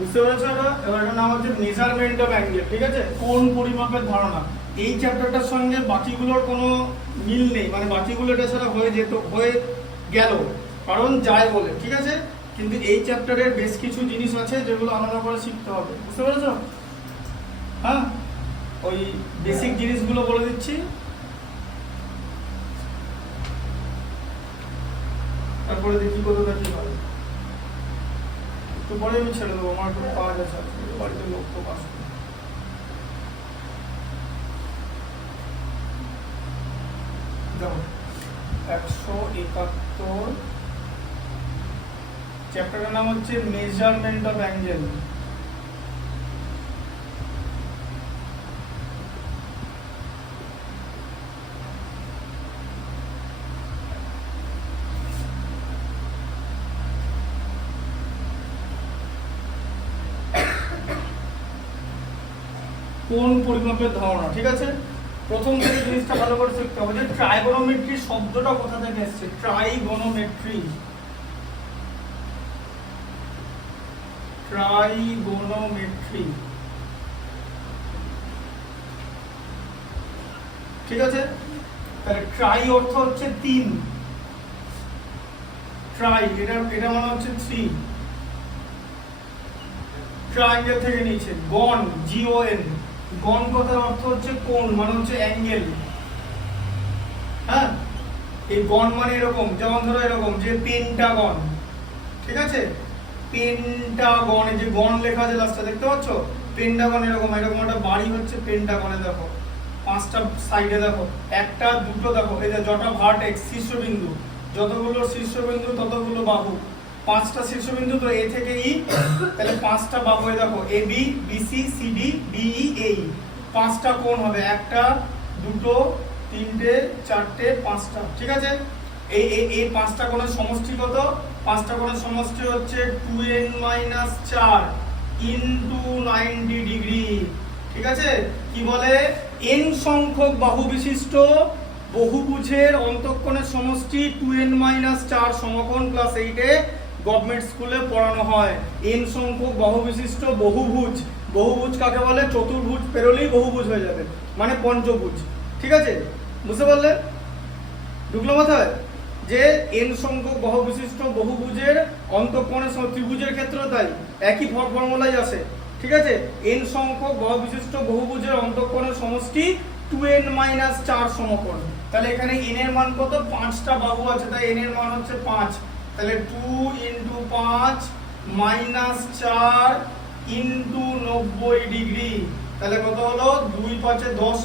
বুঝতে পেরেছো? এবার এটার নাম হচ্ছে মেজারমেন্ট অফ অ্যাঙ্গেল, ঠিক আছে, কোণ পরিমাপের ধারণা। এই চ্যাপ্টারটার সঙ্গে বাকিগুলোর কোনো মিল নেই, মানে বাকিগুলো এটা ছাড়া হয়ে গেল কারণ যায় বলে, ঠিক আছে, কিন্তু এই চ্যাপ্টারের বেশ কিছু জিনিস আছে যেগুলো আলাদা করে শিখতে হবে, বুঝতে পেরেছো? হ্যাঁ, ওই বেসিক জিনিসগুলো বলে দিচ্ছি, তারপরে দেখি কতটা কি হয়। একটু পরে আমি ছেড়ে দেবো, আমার একটু কাজ আছে, বাড়িতে লোক তো কাজ করে। দেখো 171 চ্যাপ্টারের নাম হচ্ছে মেজারমেন্ট অফ অ্যাঙ্গেল। কোণ পরিমাপের ধারণা, ঠিক আছে। প্রথম থেকে জিনিসটা ভালো করে শিখতে হবে যে ট্রাইগোনোমেট্রি শব্দটা কোথা থেকে এসেছে। ট্রাইগোনোমেট্রি, ট্রাইগোনোমেট্রি, ঠিক আছে। তাহলে ট্রাই অর্থ হচ্ছে 3, ট্রাই এটা মানে হচ্ছে 3, ট্রায়াঙ্গেল থেকে নিয়েছে। গণ, GON, গণ কথার অর্থ হচ্ছে কোণ, মানে হচ্ছে অ্যাঙ্গেল। হ্যাঁ, এই গণ মানে এরকম, যেমন ধরো এরকম যে পেন্টাগন, ঠিক আছে, পেন্টাগন, এই যে গণ লেখা আছে লাস্টে, দেখতে পাচ্ছ? পেন্টাগন এরকম এরকম একটা বাড়ি হচ্ছে পেন্টাগনে, দেখো 5টা সাইডে, দেখো 1টা 2টো, দেখো এই যে যটা ভার্টেক্স শীর্ষবিন্দু, যতগুলো শীর্ষবিন্দু ততগুলো বাহু, 5টা শীর্ষবিন্দু তো A থেকে E, তাহলে 5টা বাহু, দেখো AB BC CD DE AE, 5টা কোণ হবে, 1টা 2টো 3টে 4টে 5টা, ঠিক আছে। এই 5টা কোণের সমষ্টি কত? 5টা কোণের সমষ্টি হচ্ছে 2n-4 ইনটু 90 ডিগ্রি, ঠিক আছে। কি বলে? n সংখ্যক বাহু বিশিষ্ট বহুভুজের অন্তঃকোণের সমষ্টি 2n-4 সমকোণ প্লাস 8 গভর্নমেন্ট স্কুলে পড়ানো হয়। n সংখ্যক বাহু বিশিষ্ট বহুভুজ, বহুভুজ কাকে বলে? চতুর্ভুজ পেরোলেই বহুভুজ হয়ে যাবে, মানে পঞ্চভুজ, ঠিক আছে, বুঝতে পারলে? ঢুকলো মাথায়? যে n সংখ্যক বাহু বিশিষ্ট বহুভুজের অন্তঃকোণের ত্রিভুজের ক্ষেত্রে তাই একই ফর্মুলাই আসে, ঠিক আছে। n সংখ্যক বাহু বিশিষ্ট বহুভুজের অন্তঃকোণের সমষ্টি 2n-4 সমকোণ। তাহলে এখানে n এর মান কত? 5টা বাহু আছে, তাই n এর মান হচ্ছে 5, তাহলে 2 × 5 - 4 × 90 ডিগ্রি, তাহলে কত হলো? 2 × 5 = 10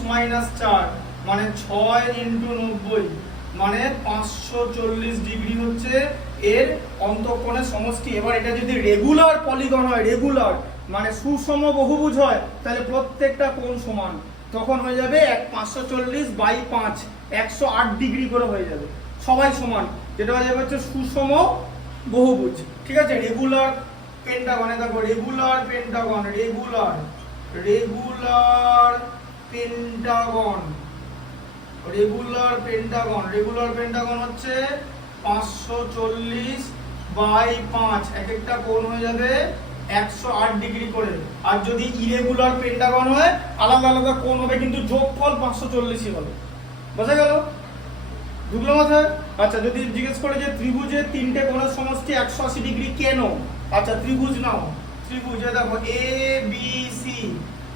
- 4, মানে 6 × 90, মানে 540 ডিগ্রি হচ্ছে এর অন্তঃকোণের সমষ্টি। এবার এটা যদি রেগুলার পলিগন হয়, রেগুলার মানে সুষম বহুভুজ হয়, তাহলে প্রত্যেকটা কোণ সমান, তখন হয়ে যাবে 540/5, 108 ডিগ্রি করে হয়ে যাবে, সবাই সমান, যেটা হয়ে যাবে হচ্ছে সুষম বহুভুজ, ঠিক আছে। রেগুলার পেন্টাগনে দেখো, regular Pentagon, regular Pentagon, regular Pentagon হচ্ছে 540/5, এক একটা কোণ হয়ে যাবে 108 ডিগ্রি করে। আর যদি ইরেগুলার পেন্টাগন হয়, আলাদা আলাদা কোণ হবে, কিন্তু যোগফল 540ই হবে। বোঝা গেল? ঢুকলো মাথায়? আচ্ছা, যদি জিজ্ঞেস করে যে ত্রিভুজের 3টে কোণের সমষ্টি 180 ডিগ্রি কেন? আচ্ছা, ত্রিভুজ নাও, ত্রিভুজে দেখো ABC,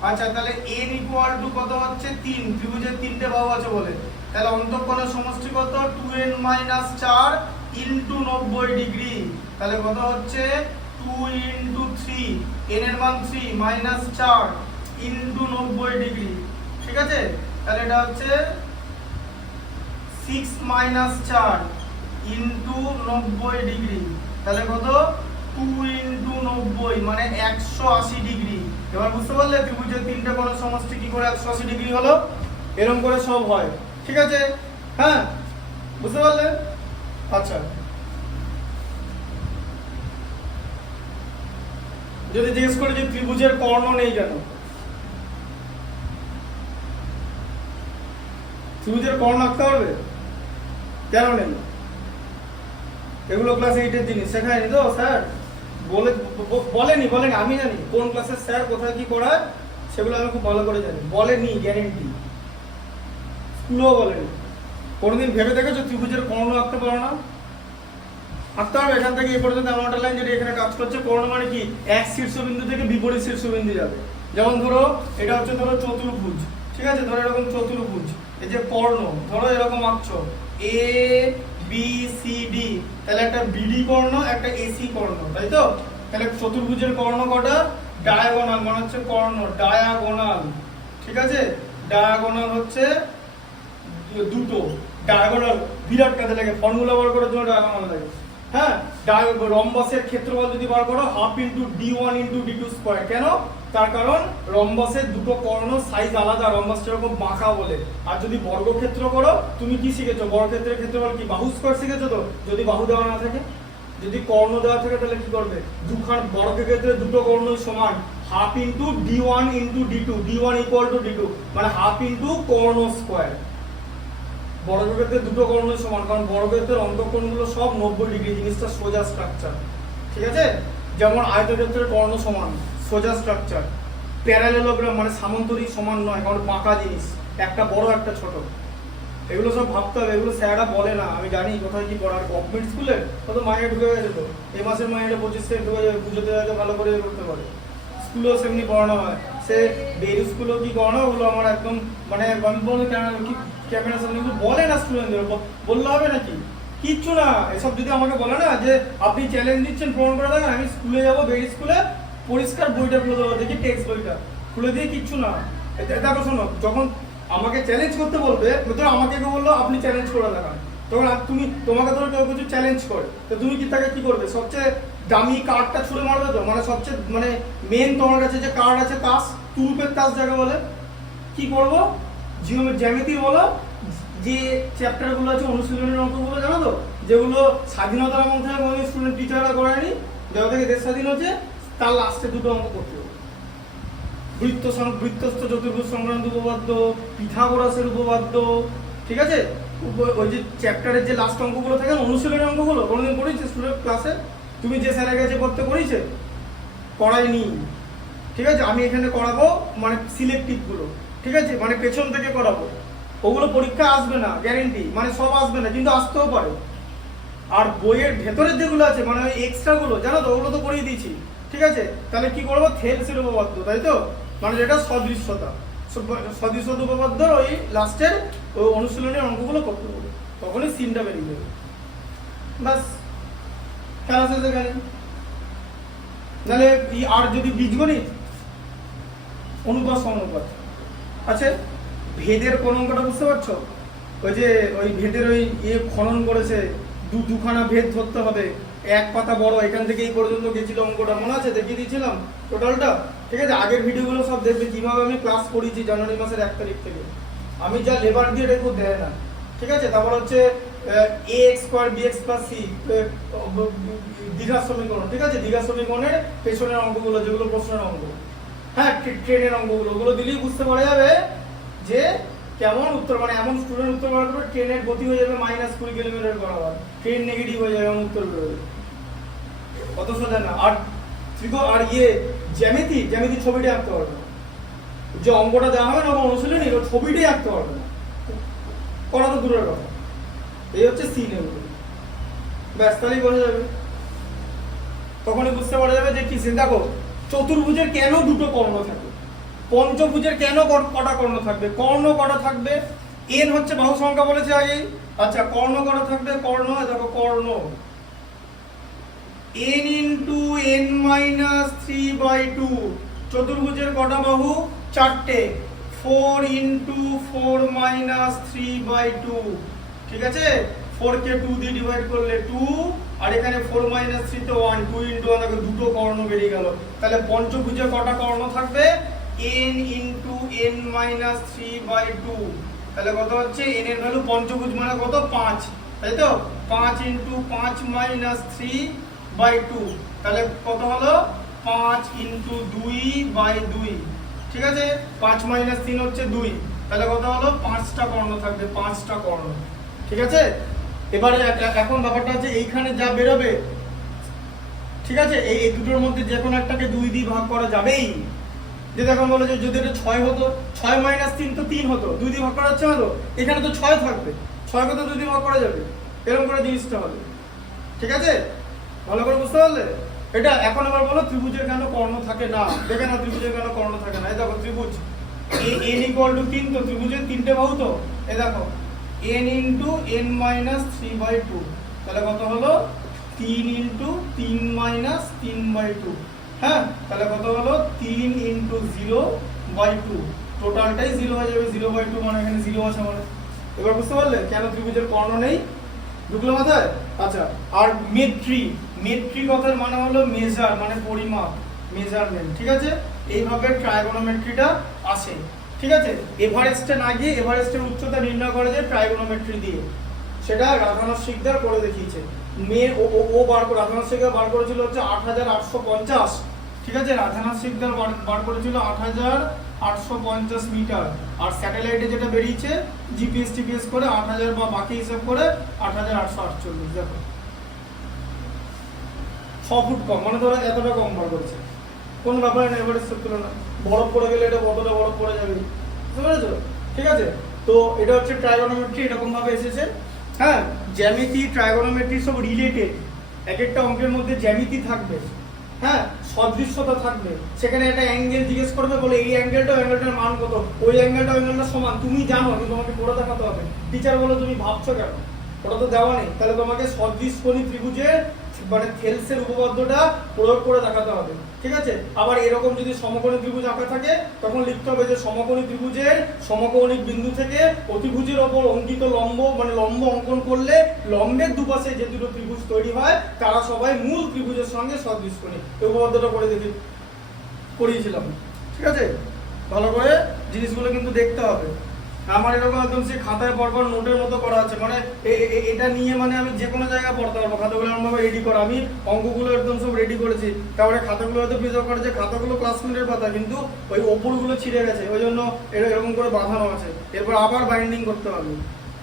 আচ্ছা তাহলে n = কত হচ্ছে? 3, ত্রিভুজের 3টে বাহু আছে বলে, তাহলে অন্তঃকোণের সমষ্টি কত? 2n-4 × 90 ডিগ্রি, তাহলে কত হচ্ছে? 2 × 3, n এর মান 3 - 4 × 90 ডিগ্রি, ঠিক আছে। তাহলে এটা হচ্ছে 6 - 4 × 90 ডিগ্রি, তাহলে কত? 2 × 90, মানে 180 ডিগ্রি। এবার বুঝতে পারলে ত্রিভুজের 3টে কোণের সমষ্টি কি করে 180 ডিগ্রি হলো? এরকম করে সব হয়, ঠিক আছে। হ্যাঁ, বুঝতে পারলে? আচ্ছা, যদি জিজ্ঞেস করে যে ত্রিভুজের কর্ণ নেই কেন? ত্রিভুজের কর্ণ আঁকতে পারবে? কেন নেই? এগুলো ক্লাস 8 এর জিনিস শেখায়নি তো স্যার? বলেনি আমি জানি কোন ক্লাসের স্যার কোথায় কি পড়ায়, সেগুলো আমি খুব ভালো করে জানি। বলেনি, গ্যারেন্টি। স্কুলেও বলেনি। কোনোদিন ভেবে দেখেছো ত্রিভুজের কর্ণ আঁকতে পারো না? আঁকতে হবে। এখান থেকে এই পর্যন্ত এমন একটা লাইন যেটা এখানে কাজ করছে। কর্ণ মানে কি? এক শীর্ষবিন্দু থেকে বিপরীত শীর্ষবিন্দু যাবে। যেমন ধরো এটা হচ্ছে ধরো চতুর্ভুজ, ঠিক আছে? ধরো এরকম চতুর্ভুজ, এই যে কর্ণ ধরো এরকম আঁকছো এ বি সি ডি, তাহলে একটা বিডি কর্ণ একটা এসি কর্ণ, তাই তো? তাহলে চতুর্ভুজের কর্ণ কটা? ডায়াগোনাল মানে হচ্ছে কর্ণ, ডায়াগোনাল, ঠিক আছে? ডায়াগোনাল হচ্ছে দুটো। ডায়াগোনাল বিরাট কাজে লাগে, ফর্মুলা বার করার জন্য ডায়াগোনাল লাগে। হ্যাঁ, রম্বাসের ক্ষেত্রফল যদি বার করো half into d1 into d2 square. কেন? তার কারণ রম্বাসের দুটো কর্ণ সাইজ আলাদা, রম্বাস এরকম বাঁকা বলে। আর যদি বর্গক্ষেত্র করো, তুমি কি শিখেছো? বর্গক্ষেত্রের ক্ষেত্রফল কি? বাহু স্কয়ার শিখেছো তো? যদি বাহু দেওয়া না থাকে, যদি কর্ণ দেওয়া থাকে, তাহলে কি করবে? দুখান বর্গক্ষেত্রে দুটো কর্ণ সমান, half into d1 into d2, d1 equal to d2 মানে হাফ ইন্টু কর্ণ স্কয়ার। বর্গক্ষেত্রে দুটো কর্ণ সমান, কারণ বর্গক্ষেত্রের অন্তঃকোণগুলো সব 90 ডিগ্রি, জিনিসটা সোজা স্ট্রাকচার, ঠিক আছে? যেমন আয়তক্ষেত্রের কর্ণ সমান, সোজা স্ট্রাকচার। প্যারালেলোগ্রাম মানে সামান্তরিক সমান নয়, কারণ বাঁকা জিনিস, একটা বড় একটা ছোট। এগুলো সব ভাবতে হবে, এগুলো স্যাররা বলে না, আমি জানি কোথায় কি পড়ার। গভর্নমেন্ট স্কুলে কত মাইনে ঢুকে গেছে তো, এই মাসের মাইনে 25 তারিখ ঢুকে যাবে, পুজোতে হয়তো ভালো করে করতে পারে। স্কুলেও সেমনি পড়ানো হয়, সে বের স্কুলেও কি পড়ানো, ওগুলো আমার একদম মানে আমি বলবো কি ক্যামেরার সামনে কিন্তু বলে না স্টুডেন্টদের, বললে হবে নাকি? কিচ্ছু না। এসব যদি আমাকে বলে না যে আপনি চ্যালেঞ্জ দিচ্ছেন প্রমাণ করে দেবেন, আমি স্কুলে যাবো, বের স্কুলে পরিষ্কার বইটা খুলে দেবো, দেখি টেক্সট বইটা খুলে দিয়ে, কিচ্ছু না। দেখো শোনো, যখন আমাকে চ্যালেঞ্জ করতে বলবে, ধরো আমাকে কেউ বললো আপনি চ্যালেঞ্জ করে দেখান, তখন তোমাকে ধরো কেউ কিছু চ্যালেঞ্জ করে, তো তুমি কি তাকে কি করবে? সবচেয়ে দামি কার্ডটা ছুঁড়ে মারবে তো? মানে সবচেয়ে মানে মেন তোমার কাছে যে কার্ড আছে, তাস, তুরুপের তাস যাকে বলে, কি করবো? জ্যামিতি বলো, যে চ্যাপ্টারগুলো আছে অনুশীলনের অঙ্কগুলো, জানো তো, যেগুলো স্বাধীনতার মধ্যে কোনো স্টুডেন্ট টিচাররা করায়নি, যখন থেকে দেশ স্বাধীন হচ্ছে, তার লাস্টে দুটো অঙ্ক করতে হবে। বৃত্তস্থ চতুর্ভুজ সংক্রান্ত উপপাদ্য, পিথাগোরাসের উপপাদ্য, ঠিক আছে? ওই যে চ্যাপ্টারের যে লাস্ট অঙ্কগুলো থাকে না, অনুশীলনের অঙ্কগুলো, কোনোদিন পড়েছে স্টুডেন্ট ক্লাসে? তুমি যে স্যারের কাছে করতে করেছে? করায়নি, ঠিক আছে? আমি এখানে করাবো মানে সিলেক্টিভগুলো, ঠিক আছে? মানে পেছন থেকে করাবো, ওগুলো পরীক্ষা আসবে না গ্যারেন্টি, মানে সব আসবে না, কিন্তু আসতেও পারে। আর বইয়ের ভেতরের যেগুলো আছে মানে ওই এক্সট্রাগুলো, জানো তো, ওগুলো তো করিয়ে দিয়েছি, ঠিক আছে? তাহলে কি করবো? থেলসের উপপাদ্য, তাই তো? মানে যেটা সদৃশ্যতা, সদৃশ্যতা উপপাদ্য, ওই লাস্টের ওই অনুশীলনের অঙ্কগুলো করতে হবে, তখনই সিনটা বেরিয়ে যাবে। বাস, খেলা শেষ এখানে। নাহলে আর যদি বীজগণিত, অনুপাত সমানুপাত আছে, ভেদের কোন অঙ্কটা বুঝতে পারছো? ওই যে ওই ভেদের ওই খনন করেছে, দুখানা ভেদ ধরতে হবে, এক পাতা বড়, এখান থেকে এই পর্যন্ত গেছিল অঙ্কটা, মনে আছে? দেখিয়ে দিয়েছিলাম টোটালটা, ঠিক আছে? আগের ভিডিওগুলো সব দেখবে, কিভাবে আমি ক্লাস করেছি জানুয়ারি মাসের 1 তারিখ থেকে। আমি যা লেবার দিয়ে রেখো দেয় না, ঠিক আছে? তারপর হচ্ছে ax square bx plus c, দ্বিঘাত সমীকরণ, ঠিক আছে? দ্বিঘাত সমীকরণের পেছনের অঙ্কগুলো, যেগুলো প্রশ্নের অঙ্ক, হ্যাঁ, ট্রেনের অঙ্কগুলো, ওগুলো দিলেই বুঝতে পারা যাবে যে কেমন উত্তর, মানে এমন স্টুডেন্ট উত্তর বার করবে ট্রেনের গতি হয়ে যাবে -20 কিলোমিটার বরাবর, ট্রেন নেগেটিভ হয়ে যাবে, এমন উত্তর বেরোবে। কত সোজা না? আর আর জ্যামিতি ছবিটা আঁকতে পারবে না, যে অঙ্কটা দেওয়া হবে না অনুশীলনী, ছবিটাই আঁকতে পারবে না, করা তো দূরের কথা। এই হচ্ছে সিন, এগুলো ব্যাস, তাহলেই বোঝা যাবে, তখনই বুঝতে পারা যাবে যে কি সিন। দেখো, চতুর্ভুজের কেন দুটো কর্ণ থাকে, পঞ্চভুজের কেন কটা কর্ণ থাকবে, কর্ণ কটা থাকবে? এন হচ্ছে বাহু সংখ্যা বলেছে আগেই। আচ্ছা, কর্ণ কটা থাকবে? কর্ণ, দেখো কর্ণ n ইন্টু n মাইনাস 3/2। চতুর্ভুজের কটা বাহু? 4টে, 4 ইন্টু 4 মাইনাস 3/2, ঠিক আছে? 4 কে 2 দিয়ে ডিভাইড করলে 2, আর এখানে 4 মাইনাস 3 তে 1, 2 ইন্টু 1, দেখো দুটো কর্ণ বেরিয়ে গেল। তাহলে পঞ্চভুজে কটা কর্ণ থাকবে? n ইন্টু n মাইনাস 3/2, তাহলে কত হচ্ছে? n এর ভ্যালু, পঞ্চভুজ মানে কত? 5, তাই তো? 5 ইন্টু 5 মাইনাস 3/2, তাহলে কত হলো? 5 ইন্টু 2/2, ঠিক আছে? 5 মাইনাস 3 হচ্ছে 2, তাহলে কত হলো? 5টা কর্ণ থাকবে, 5টা কর্ণ, ঠিক আছে? এবারে এখন ব্যাপারটা হচ্ছে এইখানে যা বেরোবে, ঠিক আছে, এই দুটোর মধ্যে যে কোনো একটাকে 2 দিয়ে ভাগ করা যাবেই। যে এখন বলো যে যদি এটা 6 হতো, 6 - 3 তো 3 হতো, 2 দিয়ে ভাগ করা যাচ্ছে না তো, এখানে তো 6 থাকবে, 6 কে তো 2 দিয়ে ভাগ করা যাবে, এরকম করে জিনিসটা হবে। ঠিক আছে, ভালো করে বুঝতে পারলে এটা। এখন আবার বলো ত্রিভুজের কেন কর্ণ থাকে না, দেখে না ত্রিভুজের কেন কর্ণ থাকে না। এই দেখো ত্রিভুজ n = 3, তো ত্রিভুজের 3টে বাহু তো, এই দেখো n × n - 3/2, তাহলে কত হলো 3 × 3 - 3/2। হ্যাঁ, তাহলে কত হলো 3 × 0/2, টোটালটাই 0 হয়ে যাবে। 0/2 মানে এখানে 0 আছে মানে। এবার বুঝতে পারলে কেন ত্রিভুজের কর্ণ নেই, ঢুকলো মাথায়? আচ্ছা, আর মেট্রি কথার মানে হলো মেজার, মানে পরিমাপ, মেজারমেন্ট। ঠিক আছে, এইভাবে ট্রাইগোনোমেট্রিটা আসে। ঠিক আছে, এভারেস্টে না গিয়ে এভারেস্টের উচ্চতা নির্ণয় করা যায় ট্রাইগোনোমেট্রি দিয়ে, সেটা রাধানাথ শিকদার করে দেখিয়েছে। রাধানাথ শিকদার বার করেছিল হচ্ছে 8850। ঠিক আছে, রাধানাথ শিকদার বার করেছিল 8850 মিটার, আর স্যাটেলাইটে যেটা বেরিয়েছে জিপিএস টিপিএস করে 8000 বা বাকি হিসাব করে 8848। দেখো 6 ফুট কম, মানে ধরো এতটা কম বার করেছে, কোন ব্যাপারে না এভারেস্টের তুলনা। বরফ পড়ে গেলে এটা কতটা বরফ পড়ে যাবে, বুঝতে পেরেছো? ঠিক আছে, তো এটা হচ্ছে ট্রাইগোনোমেট্রি, এরকম ভাবে এসেছে। হ্যাঁ, জ্যামিতি ট্রাইগোনোমেট্রি সব রিলেটেড, এক একটা অঙ্কের মধ্যে জ্যামিতি থাকবে, হ্যাঁ, সদৃশ্যতা থাকবে। সেখানে একটা অ্যাঙ্গেল জিজ্ঞেস করবে, বলে এই অ্যাঙ্গেলটার মান কত, ওই অ্যাঙ্গেলটা সমান, তুমি জানো কিন্তু তোমাকে করে দেখাতে হবে। টিচার বলে তুমি ভাবছো কেন, ওটা তো দেওয়া নেই, তাহলে তোমাকে সদৃশকোণী ত্রিভুজের মানে থেলসের উপপাদ্যটা প্রয়োগ করে দেখাতে হবে। ঠিক আছে, আবার এরকম যদি সমকোণী ত্রিভুজ আঁকা থাকে তখন লিখতে হবে যে সমকোণী ত্রিভুজের সমকৌণিক বিন্দু থেকে অতিভুজের ওপর অঙ্কিত লম্ব, মানে লম্ব অঙ্কন করলে লম্বের দুপাশে যে দুটো ত্রিভুজ তৈরি হয় তারা সবাই মূল ত্রিভুজের সঙ্গে সদৃশকোণী। এই উপপাদ্যটা করিয়েছিলাম। ঠিক আছে, ভালো করে জিনিসগুলো কিন্তু দেখতে হবে। আমার এরকম একদম সে খাতায় পরপর নোটের মতো করা আছে, মানে এটা নিয়ে মানে আমি যে কোনো জায়গায় পড়তে পারবো। খাতাগুলো এরকমভাবে রেডি করা, আমি অঙ্কগুলো একদম সব রেডি করেছি। তারপরে খাতাগুলো হয়তো প্রিজার্ভ করা আছে, খাতাগুলো ক্লাসমেটের পাতা, কিন্তু ওই ওপরগুলো ছিঁড়ে গেছে, ওই জন্য এরকম করে বাঁধানো আছে। এরপর আবার বাইন্ডিং করতে হবে।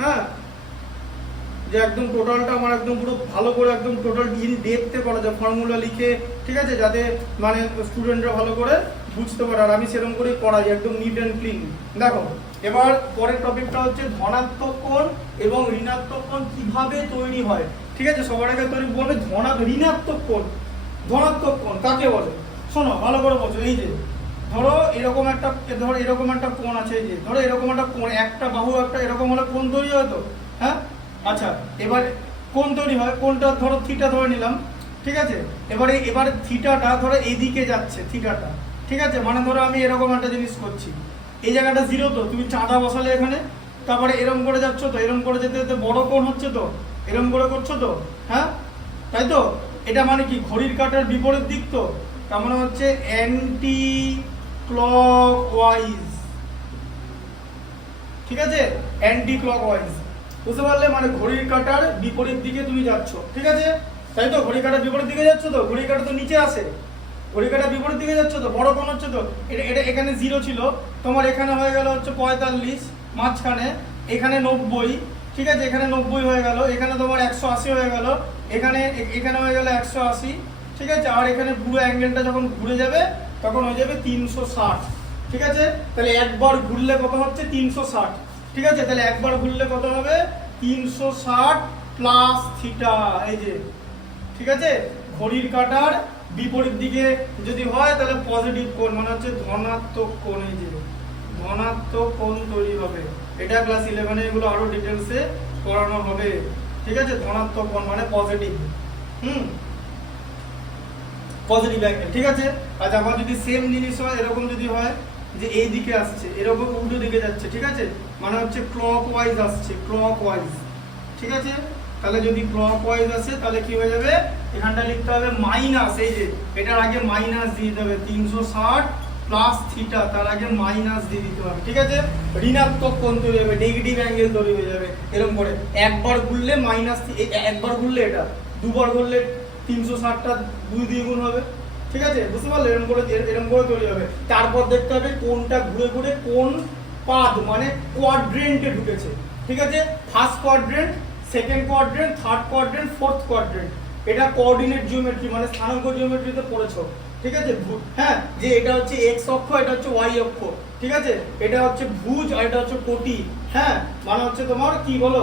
হ্যাঁ, যে একদম টোটালটা আমার একদম পুরো ভালো করে একদম টোটাল ইন ডেপথে করা যায়, ফর্মুলা লিখে। ঠিক আছে, যাতে মানে স্টুডেন্টরা ভালো করে বুঝতে পারে, আর আমি সেরকম করে করাই একদম নিট অ্যান্ড ক্লিন। দেখো এবার পরের টপিকটা হচ্ছে ধনাত্মক কোণ এবং ঋণাত্মক কোণ কিভাবে তৈরি হয়। ঠিক আছে, সবার আগে তৈরি বলবে ঋণাত্মক কোণ। ধনাত্মক কোণ কাকে বলে শোনো ভালো করে বলছো। এই যে ধরো এরকম একটা কোণ আছে, এই যে ধরো এরকম একটা কোণ, একটা বাহু একটা এরকম হলে কোণ তৈরি হয় তো। হ্যাঁ, আচ্ছা, এবার কোণ তৈরি হয়, কোণটা ধরো থিটা ধরে নিলাম। ঠিক আছে, এবারে থিটাটা ধরো এদিকে যাচ্ছে, থিটাটা। ঠিক আছে, মানে ধরো আমি এরকম একটা জিনিস করছি, এই জায়গাটা 0 তো, তুমি চাঁদা বসালে এখানে, তারপরে এরকম করে যাচ্ছ তো, এরকম করে যেতে যেতে বড় কোণ হচ্ছে তো, এরকম করে করছো তো। হ্যাঁ, তাই তো। এটা মানে কি ঘড়ির কাঁটার বিপরীত দিক তো, তার মানে হচ্ছে অ্যান্টি ক্লকওয়াইজ। ঠিক আছে, অ্যান্টি ক্লকওয়াইজ, বুঝতে পারলে? মানে ঘড়ির কাঁটার বিপরীত দিকে তুমি যাচ্ছ। ঠিক আছে, তাই তো, ঘড়ির কাঁটার বিপরীত দিকে যাচ্ছ তো, ঘড়ির কাঁটা তো নিচে আসে, ঘড়ির কাঁটার বিপরীত দিকে যাচ্ছ তো, বড় কোণ হচ্ছে তো। এটা এখানে 0 ছিল, তোমার এখানে হয়ে গেল হচ্ছে 45, মাঝখানে এখানে 90। ঠিক আছে, এখানে 90 হয়ে গেল, এখানে তোমার 180 হয়ে গেল, এখানে হয়ে গেল 180। ঠিক আছে, আর এখানে পুরো অ্যাঙ্গেলটা যখন ঘুরে যাবে তখন হয়ে যাবে 360। ঠিক আছে, তাহলে একবার ঘুরলে কত হচ্ছে 360। ঠিক আছে, তাহলে একবার ঘুরলে কত হবে 360 প্লাস থিটা। এই যে, ঠিক আছে, ঘড়ির কাঁটার বিপরীত দিকে যদি হয় তাহলে পজিটিভ কোণ, মানে হচ্ছে ধনাত্মক কোণ। এই যে ধনাত্মক কোণ তৈরি হবে। এটা ক্লাস 11 এগুলো আরো ডিটেলসে পড়ানো হবে। ঠিক আছে, ধনাত্মক কোণ মানে পজিটিভ, পজিটিভ অ্যাঙ্গেল। ঠিক আছে, আচ্ছা, আবার যদি সেম জিনিস হয়, এরকম যদি হয় যে এই দিকে আসছে, এরকম উল্টো দিকে যাচ্ছে, ঠিক আছে, মানে হচ্ছে ক্লকওয়াইজ আসছে, ক্লকওয়াইজ। ঠিক আছে, তাহলে যদি ক্লকওয়াইজ আসে তাহলে কি হয়ে যাবে, এখানটা লিখতে হবে মাইনাস। এই যে এটার আগে মাইনাস দিয়ে দিতে হবে, 360 প্লাস থিটা, তার আগে মাইনাস দিয়ে দিতে হবে। ঠিক আছে, ঋণাত্মক কোণ তৈরি হবে, নেগেটিভ অ্যাঙ্গেল তৈরি হয়ে যাবে। এরকম করে একবার ঘুরলে মাইনাস, একবার ঘুরলে এটা, দুবার ঘুরলে 360টা 2 দিয়ে গুণ হবে। ঠিক আছে, বুঝতে পারলে? এরকম করে তৈরি হবে। তারপর দেখতে হবে কোনটা ঘুরে ঘুরে কোন পাদ মানে কোয়াড্রেন্টে ঢুকেছে। ঠিক আছে, first quadrant, second quadrant, third quadrant, fourth quadrant. এটা কোঅর্ডিনেট জিওমেট্রি মানে স্থানাঙ্ক জিওমেট্রিতে পড়েছো, ঠিক আছে? হ্যাঁ, যে এটা হচ্ছে এক্স অক্ষ, এটা হচ্ছে ওয়াই অক্ষ, ঠিক আছে? এটা হচ্ছে ভুজ আর এটা হচ্ছে কোটি। হ্যাঁ, মানে হচ্ছে তোমার কি বলো,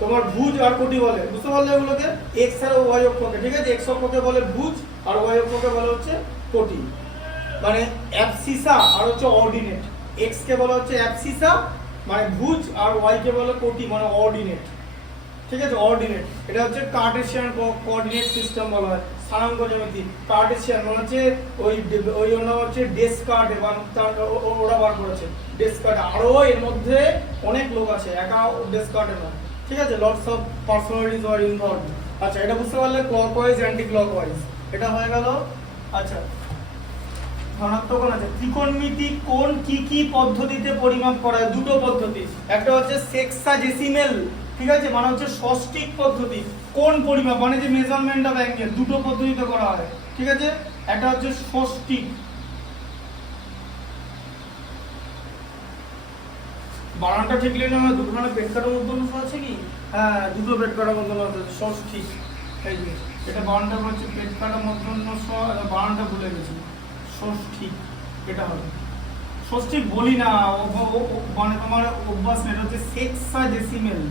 তোমার ভুজ আর কোটি বলে, বুঝতে পারলে এগুলোকে? এক্স আর ওয়াই অক্ষকে, ঠিক আছে? এক্স অক্ষকে বলে ভুজ আর ওয়াই অক্ষকে বলে হচ্ছে কোটি। মানে অ্যাবসিসা আর হচ্ছে অর্ডিনেট। এক্স কে বলা হচ্ছে অ্যাবসিসা মানে ভুজ, আর ওয়াই কে বলে কোটি মানে অর্ডিনেট, ঠিক আছে? অর্ডিনেট এটা হচ্ছে কার্টেসিয়ান কোঅর্ডিনেট সিস্টেম বলা হয়, স্থানাঙ্ক জ্যামিতি। কার্টেসিয়ান মানে হচ্ছে ওই অন্য হচ্ছে ডেসকার্ট, এবং ওরা বার করেছে ডেসকার্ট। আরো এর মধ্যে অনেক লোক আছে, একা ডেসকার্টে না, ঠিক আছে? Lots of personalities R involved. আচ্ছা, এটা বুঝতে পারলে ক্লকওয়াইজ অ্যান্টি ক্লকওয়াইজ এটা হয়ে গেল। আচ্ছা, ধনাত্মক কোণ আছে। ত্রিকোণমিতি কোণ কি কি পদ্ধতিতে পরিমাপ করা হয়? দুটো পদ্ধতি, একটা হচ্ছে সেক্সাডেসিমেল, ঠিক আছে, মানে হচ্ছে ষষ্ঠিক পদ্ধতি। কোণ পরিমাপ মানে যে মেজারমেন্ট অফ অ্যাঙ্গেল, দুটো পদ্ধতিতে করা হয়, ঠিক আছে? একটা হচ্ছে ষষ্ঠিক, বানানটা ঠিক লিখলে না, দুটোখানে পেট কাটার মতন আছে কি? হ্যাঁ, দুটো পেট কাটার মতন আছে, ষষ্ঠিক। এই যে এটা বানানটা হচ্ছে পেট কাটার মতন, বানানটা ভুলে গেছি, ষষ্ঠিক এটা হবে। ষষ্ঠিক বলি না, মানে তোমার অভ্যাস নেই, এটা হচ্ছে সেক্সাডেসিমেল।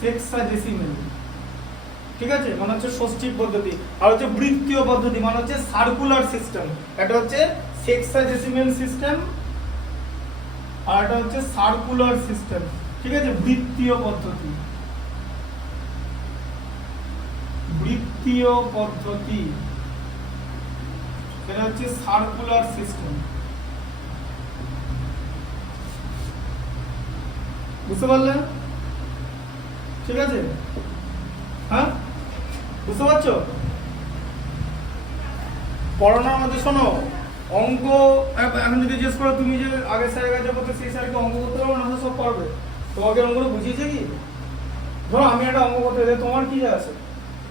সেক্সাডেসিমেল, ঠিক আছে, মানে হচ্ছে ষষ্ঠিক পদ্ধতি। আর হচ্ছে বৃত্তীয় পদ্ধতি মানে হচ্ছে সার্কুলার সিস্টেম। এটা হচ্ছে সেক্সাডেসিমেল সিস্টেম আর এটা হচ্ছে সার্কুলার সিস্টেম, ঠিক আছে? বৃত্তীয় পদ্ধতি, বৃত্তীয় পদ্ধতি এটা হচ্ছে সার্কুলার সিস্টেম, বুঝতে পারলে? ঠিক আছে, হ্যাঁ, বুঝতে পারছো? পড়ানোর মধ্যে শোনো, অঙ্ক এখন যদি জিজ্ঞেস করো তুমি যে আগে স্যারের কাছে করতে, সেই স্যারকে অঙ্ক করতে পারবো না, সব পারবে। তোমাকে অঙ্কটা বুঝিয়েছে কি? ধরো আমি একটা অঙ্ক করতে যাই, তোমার কি আছে?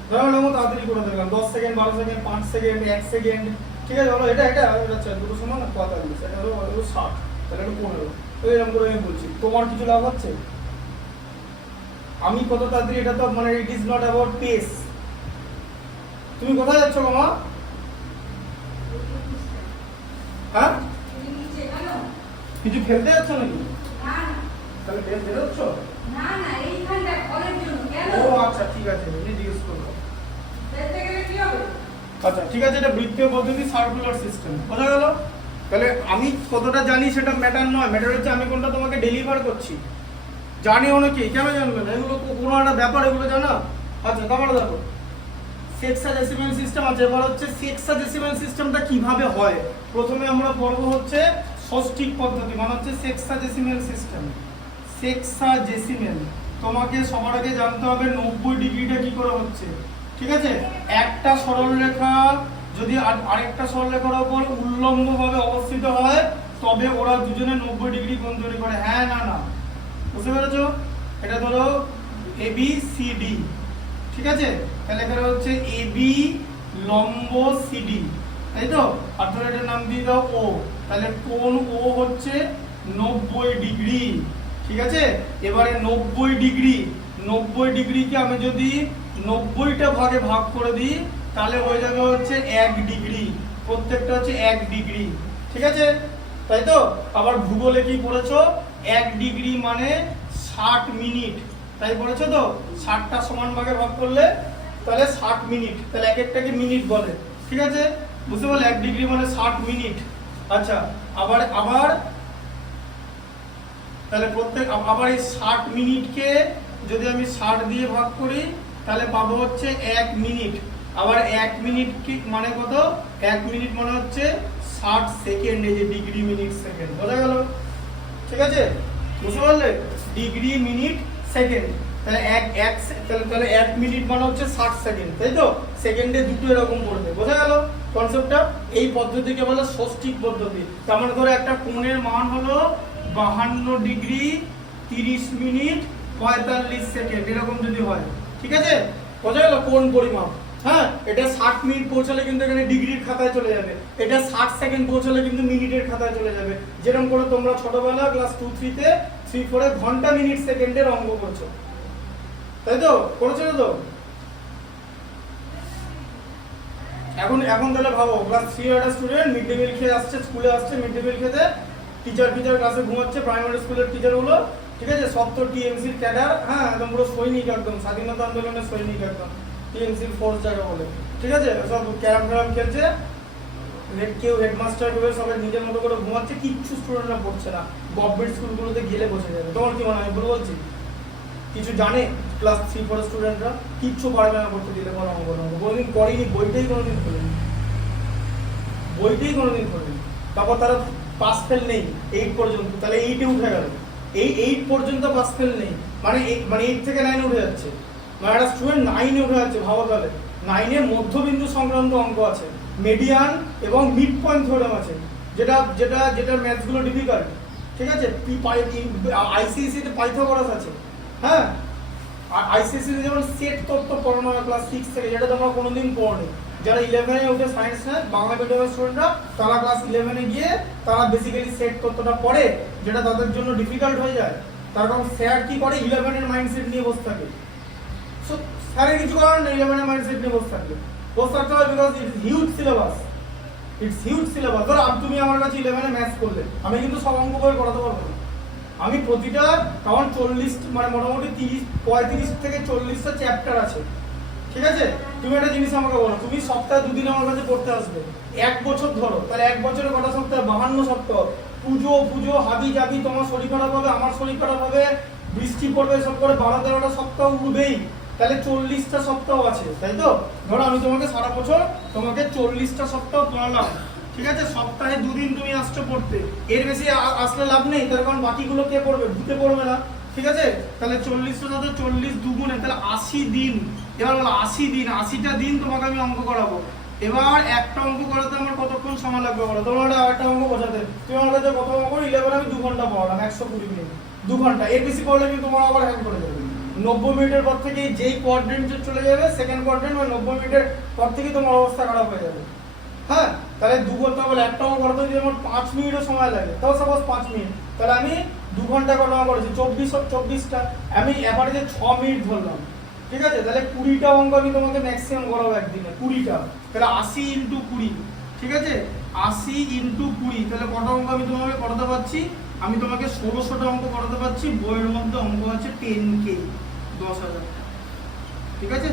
ধরো অঙ্ক তাড়াতাড়ি করে দিলাম, 10 সেকেন্ড, 12 সেকেন্ড, 5 সেকেন্ড, 1 সেকেন্ড, ঠিক আছে? বলো এটা এটা আচ্ছা, দুটো সমান 45, এটা হলো 60, তাহলে এটা 15, তো এরকম করে আমি বলছি। তোমার কিছু লাভ হচ্ছে? আমি কত তাড়াতাড়ি, এটা তো মানে it is not about pace. তুমি কোথায় যাচ্ছ মামা? হ্যাঁ, কিছু খেলতে যাচ্ছ নাকি? তাহলে বেরোচ্ছ? ও আচ্ছা, ঠিক আছে, জিজ্ঞেস করবো। আচ্ছা, ঠিক আছে, এটা বৃত্তীয় পদ্ধতি, সার্কুলার সিস্টেম, বোঝা গেল? তাহলে আমি কতটা জানি সেটা ম্যাটার নয়, ম্যাটার হচ্ছে আমি কোনটা তোমাকে ডেলিভার করছি। জানি অনেকে, কেন জানবে না? এগুলো কোনো একটা ব্যাপার, এগুলো জানা। আচ্ছা, তারপরে দেখো সেক্সাডেসিমেল সিস্টেম আছে। এবার হচ্ছে সেক্সাডেসিমেল সিস্টেমটা কিভাবে হয়। প্রথমে আমরা পড়বো হচ্ছে ষষ্ঠিক পদ্ধতি মানে হচ্ছে সেক্সাডেসিমেল সিস্টেম। সেক্সাডেসিমেল তোমাকে সবার আগে জানতে হবে 90 ডিগ্রিটা কি করে হচ্ছে, ঠিক আছে? একটা সরলরেখা যদি আরেকটা সরলরেখার উপর উল্লম্বভাবে অবস্থিত হয় তবে ওরা দুজনে 90 ডিগ্রি কোণ তৈরি করে। হ্যাঁ না না, বুঝতে পেরেছো? এটা ধরো ABCD, ঠিক আছে? তাহলে এখানে হচ্ছে AB লম্ব CD, তাই তো? আর ধরো এটার নাম দিয়ে দাও O, তাহলে কোণ O হচ্ছে 90 ডিগ্রি, ঠিক আছে? এবারে 90 ডিগ্রিকে আমি যদি 90টা ভাগে ভাগ করে দিই তাহলে হয়ে যাবে হচ্ছে 1 ডিগ্রি, প্রত্যেকটা হচ্ছে 1 ডিগ্রি, ঠিক আছে? তাই তো? আবার ভূগোলে কি পড়েছো? 1 ডিগ্রি মানে 60 মিনিট, তাই পড়েছো তো? 60টা সমান ভাগে ভাগ করলে তাহলে 60 মিনিট, তাহলে এক একটাকে মিনিট বলে, ঠিক আছে? বুঝতে পারলে? 1 ডিগ্রি মানে 60 মিনিট। আচ্ছা, আবার তাহলে আবার এই 60 মিনিটকে যদি আমি 60 দিয়ে ভাগ করি তাহলে পাবো হচ্ছে 1 মিনিট। আবার 1 মিনিট কি মানে কত? 1 মিনিট মানে হচ্ছে 60 সেকেন্ড, এই যে ডিগ্রি মিনিট সেকেন্ড, বোঝা গেল? ঠিক আছে, বুঝতে পারলে? ডিগ্রি মিনিট সেকেন্ড, তাহলে তাহলে 1 মিনিট মানে হচ্ছে 60 সেকেন্ড, তাই তো? সেকেন্ডে দুটো এরকম পড়বে, বোঝা গেল কনসেপ্টটা? এই পদ্ধতিকে বলে ষষ্ঠিক পদ্ধতি। তার মানে ধরো একটা কোণের মান হলো 52 ডিগ্রি 30 মিনিট 45 সেকেন্ড, এরকম যদি হয়, ঠিক আছে? বোঝা গেল কোণ পরিমাপ। হ্যাঁ, এটা 60 মিনিট পৌঁছালে কিন্তু এখানে ডিগ্রির খাতায় চলে যাবে, এটা 60 সেকেন্ড পৌঁছালে কিন্তু মিনিটের খাতায় চলে যাবে। যেরকম করে তোমরা ছোটবেলা ক্লাস 2-3 তে 3 4 ঘন্টা মিনিট সেকেন্ডের অঙ্ক করছো, তাই তো? করেছো তো? এখন তাহলে ভাবো, ক্লাস 3 এর একটা স্টুডেন্ট মিড ডে মিল খেয়ে আসছে, স্কুলে আসছে, মিড ডে মিল খেতে, টিচার ক্লাসে ঘুমাচ্ছে, প্রাইমারি স্কুলের টিচার গুলো, ঠিক আছে, সব তো টিএমসির ক্যাডার, হ্যাঁ, একদম পুরো সৈনিক, একদম স্বাধীনতা আন্দোলনের সৈনিক, একদম টিএমসির ফোর্স যাকে বলে, ঠিক আছে, সব ক্যারাম খেলছে, কেউ হেডমাস্টার গুলো সবাই নিজের মতো করে ঘুমাচ্ছে, কিচ্ছু স্টুডেন্টরা পড়ছে না। গভর্নমেন্ট স্কুলগুলোতে গেলে বসে যাবে। তোমার কি মনে হয়? ভুল বলছি? কিছু জানে ক্লাস 3 4 স্টুডেন্টরা? কিচ্ছু পারবে না করতে দিলে, কোনো অঙ্ক কোনোদিন করেনি, বইটাই কোনোদিন খোলেনি, তারপর তারা পাস ফেল নেই 8 পর্যন্ত, তাহলে 8 এ উঠে গেল, এই 8 পর্যন্ত পাস ফেল নেই, মানে 8 থেকে 9 উঠে যাচ্ছে, মানে একটা স্টুডেন্ট 9 এ উঠে যাচ্ছে। ভাবো তাহলে 9 এ মধ্যবিন্দু সংক্রান্ত অঙ্ক আছে, মিডিয়ান এবং মিড পয়েন্ট থিওরেম আছে, যেটা ম্যাথস গুলো ডিফিকাল্ট, ঠিক আছে। আইসিএসসি তে পাইথাগোরাস আছে, হ্যাঁ, আর আইসিএসসি তে যেমন সেট তত্ত্ব পড়ানো হয় ক্লাস 6 থেকে, যেটা তোমরা কোনোদিন পড়োনি। যারা 11 এ উঠে সায়েন্স নেয়, বাংলা মিডিয়ামের স্টুডেন্টরা, তারা ক্লাস 11 এ গিয়ে তারা বেসিক্যালি সেট তত্ত্বটা পড়ে, যেটা তাদের জন্য ডিফিকাল্ট হয়ে যায়। তার কারণ স্যার কি করে, 11 এর মাইন্ডসেট নিয়ে বসে থাকে। সো স্যারের কিছু করার নেই, 11 এর মাইন্ডসেট নিয়ে বসে থাকতে হয়, বিকজ ইটস হিউজ সিলেবাস। ধরো তুমি আমার কাছে 11 এ ম্যাথস করলে, আমি কিন্তু সব অঙ্ক বই করাতে পারবো না। আমি প্রতিটা, কারণ 40, মানে মোটামুটি 35 থেকে 40টা চ্যাপ্টার আছে, ঠিক আছে। তুমি একটা জিনিস আমাকে বলো, তুমি সপ্তাহে 2 দিন আমার কাছে পড়তে আসবে, 1 বছর ধরো, তাহলে 1 বছরে কটা সপ্তাহ? 52 সপ্তাহ। পুজো হাবি জাবি, তোমার শরীর খারাপ হবে, আমার শরীর খারাপ হবে, বৃষ্টি পড়বে, সব করে 12-13টা সপ্তাহ উঠবেই, তাহলে 40টা সপ্তাহ আছে, তাই তো? ধরো আমি তোমাকে সারা বছর তোমাকে 40টা সপ্তাহ পড়ালাম, ঠিক আছে, সপ্তাহে 2 দিন তুমি আসছো পড়তে, এর বেশি আসলে লাভ নেই, তার কারণ বাকিগুলো কে পড়বে? ভূতে পড়বে না, ঠিক আছে। তাহলে 40টার সাথে 40 দুগুণে, তাহলে 80 দিন। এবার বলো 80 দিন, 80টা দিন তোমাকে আমি অঙ্ক করাবো। এবার একটা অঙ্ক করাতে আমার কতক্ষণ সময় লাগবে বলো? তোমার একটা অঙ্ক বোঝাতে তুমি আমার কাছে কত অঙ্ক? 11 আমি 2 ঘন্টা পড়ালাম, 120 মিনিট, 2 ঘন্টা। এর বেশি পড়লে কিন্তু তোমার আবার হ্যাং করে যাবে। 90 মিনিটের পর থেকে যেই কোয়াড্রেন্টে চলে যাবে, সেকেন্ড কোয়াড্রেন্ট, মানে 90 মিনিটের পর থেকে তোমার অবস্থা খারাপ হয়ে যাবে, হ্যাঁ। তাহলে 2 ঘন্টা বলে একটা অঙ্ক করতে যদি আমার 5 মিনিটও সময় লাগে, তাও সাপোজ 5 মিনিট, তাহলে আমি 2 ঘন্টা কত অঙ্ক করেছি? 24টা, আমি এভারেজে 6 মিনিট ধরলাম, ঠিক আছে। তাহলে 20টা অঙ্ক আমি তোমাকে ম্যাক্সিমাম করাবো একদিনে, 20টা, তাহলে 80 × 20, ঠিক আছে, 80 × 20, তাহলে কত অঙ্ক আমি তোমাকে করাতে পারছি? আমি তোমাকে 1600টা অঙ্ক করাতে পারছি। বইয়ের মধ্যে অঙ্ক আছে 10K, 10,000, ঠিক আছে।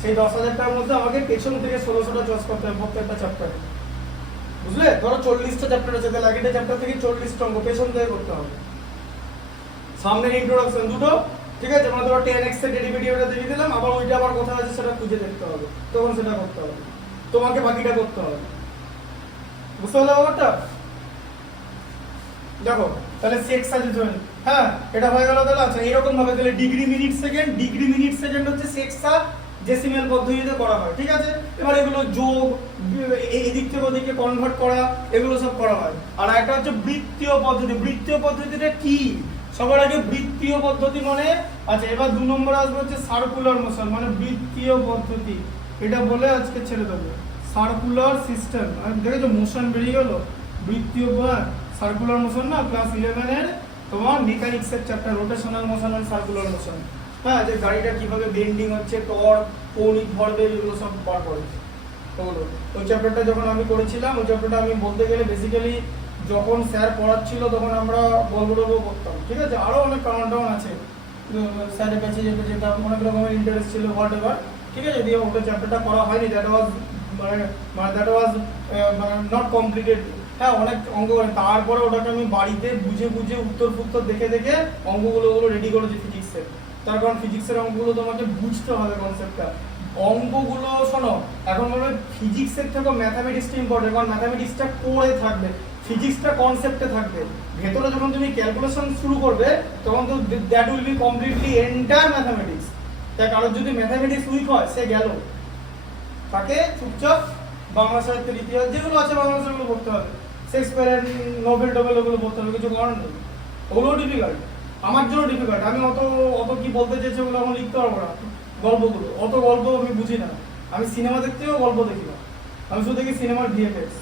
সেই 10,000 টাকার মধ্যে আমাকে পেছন থেকে 1600টা চয়েস করতে হবে প্রত্যেকটা চ্যাপ্টারে, বুঝলে? ধরো 40টা চ্যাপ্টার আছে, তাহলে আগের চ্যাপ্টার থেকে 40টা অঙ্ক পেছন থেকে করতে হবে। সামনের ইন্ট্রোডাকশন দুটো, ঠিক আছে, মানে ধরো 10x এর ডেরিভেটিভটা দিয়ে দিলাম, আবার ওইটা আবার কোথায় আছে সেটা খুঁজে দেখতে হবে, তখন সেটা করতে হবে, তোমাকে বাকিটা করতে হবে, বুঝতে পারলে ব্যাপারটা? দেখো তাহলে সেক্স সাজেশন, হ্যাঁ, এটা হয়ে গেল। তাহলে আচ্ছা, এরকম ভাবে তাহলে ডিগ্রি মিনিট সেকেন্ড হচ্ছে সেক্সা ডেসিমেল পদ্ধতিতে করা হয়, ঠিক আছে। এবার এগুলো যোগ, এদিক থেকে ওদিকে কনভার্ট করা, এগুলো সব করা হয়। আর একটা হচ্ছে বৃত্তীয় পদ্ধতি। বৃত্তীয় পদ্ধতিটা কি? সবার আগে বৃত্তীয় পদ্ধতি মানে, আচ্ছা, এবার 2 নম্বরে আসবে হচ্ছে সার্কুলার মোশন, মানে বৃত্তীয় পদ্ধতি। এটা বলে আজকে ছেড়ে দেবো, সার্কুলার সিস্টেম। দেখেছো মোশন বেরিয়ে গেল, বৃত্তীয় সার্কুলার মোশন না, ক্লাস 11 এর তোমার মেকানিক্সের চ্যাপ্টার, রোটেশনাল মোশন আর সার্কুলার মোশন, হ্যাঁ, যে গাড়িটা কিভাবে বেন্ডিং হচ্ছে, টর্ক, কৌণিক ভরবেগ, এগুলো সব বার করে ওগুলো। ওই চ্যাপ্টারটা যখন আমি করেছিলাম, ওই চ্যাপ্টারটা আমি বলতে গেলে বেসিক্যালি যখন স্যার পড়াচ্ছিল তখন আমরা গল্প করতাম, ঠিক আছে। আরও অনেক কারণ আছে, স্যারের কাছে যেতাম, অনেক রকমের ইন্টারেস্ট ছিল, হোয়াট এভার, ঠিক আছে। দিয়ে ওটা চ্যাপ্টারটা করা হয়নি, দ্যাট ওয়াজ নট কমপ্লিটেড, হ্যাঁ, অনেক অঙ্ক করে। তারপরে ওটাকে আমি বাড়িতে বুঝে উত্তর দেখে অঙ্কগুলো রেডি করেছি ফিজিক্সের। তার কারণ ফিজিক্সের অঙ্কগুলো তোমাকে বুঝতে হবে কনসেপ্টটা। অঙ্কগুলো শোনো, এখন বলবে ফিজিক্সের থেকে ম্যাথামেটিক্সটা ইম্পর্টেন্ট, কারণ ম্যাথামেটিক্সটা কোরে থাকবে, ফিজিক্সটা কনসেপ্টে থাকবে। ভেতরে যখন তুমি ক্যালকুলেশন শুরু করবে তখন তো that will be completely entire mathematics. তাই কারোর যদি ম্যাথামেটিক্স উইক হয়, সে গেল, তাকে চুপচাপ বাংলা সাহিত্যের ইতিহাস যেগুলো আছে বাংলা সেগুলো পড়তে হবে, শেক্সপিয়ারের নোবেল টোবেল ওগুলো পড়তে হবে, কিছু করার নেই। ওগুলোও ডিফিকাল্ট, আমার জন্য ডিফিকাল্ট। আমি অত কি বলতে চাইছি ওগুলো এখন লিখতে পারবো না। গল্পগুলো, অত গল্প আমি বুঝি না। আমি সিনেমা দেখতেও গল্প দেখি না, আমি শুধু দেখি সিনেমার ভিএফএক্স,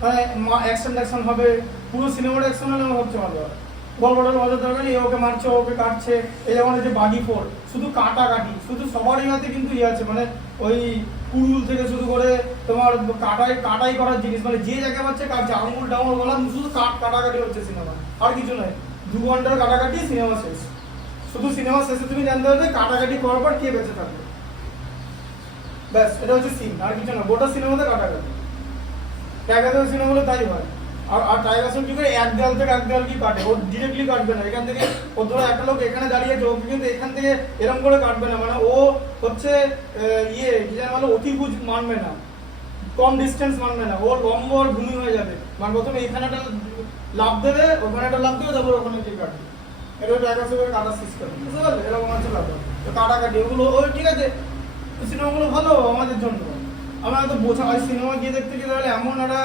মানে অ্যাকশন হবে, পুরো সিনেমাটা অ্যাকশন হলে আমার সবচেয়ে ভালো হয়। গল্পটা মজার দরকার নেই, ওকে মারছে ওকে কাটছে, এই যেমন যে বাগি ফোর শুধু কাটাকাটি, শুধু সবারই হাতে কিন্তু ইয়ে আছে, মানে ওই কুড়ুল থেকে শুরু করে তোমার কাটাই করার জিনিস, মানে যে জায়গা পাচ্ছে কাটছে, আঙুল ডাঙুল বলা, শুধু কাটাকাটি হচ্ছে সিনেমা, আর কিছু নয়। 2 ঘন্টার কাটাকাটি, সিনেমা শেষ। শুধু সিনেমা শেষে তুমি জানতে পারবে কাটাকাটি করার পর কে বেঁচে থাকবে, ব্যাস এটা হচ্ছে সিন, আর কিছু না। গোটা সিনেমাতে কাটাকাটি। টাইগার সিনেমাগুলো তাই হয়। আর টাইগার কি করে এক দেয়াল থেকে এক দেয়াল কি কাটে, ও ডিরেক্টলি কাটবে না, এখান থেকে ও ধরো একটা লোক এখানে দাঁড়িয়েছে, ওকে কিন্তু এখান থেকে এরকম করে কাটবে না, মানে ও হচ্ছে ইয়ে কি জানি বলো, অতিভুজ মানবে না, কম ডিস্টেন্স মানবে না, ও লম্ব আর ভূমি হয়ে যাবে, মানে প্রথমে এখানে একটা লাভ দেবে, ওখানে একটা লাভ দেবে, তারপর ওখানে কি কাটবে। এটা টাইগার করে কাটার সিস্টেম, বুঝতে পারলে, এরকম আছে লাভ। তো কাটাকাটি ওগুলো ওই ঠিক আছে, সিনেমাগুলো ভালো আমাদের জন্য। আমরা হয়তো বোঝা হয় সিনেমা গিয়ে দেখতে গিয়ে তাহলে এমন একটা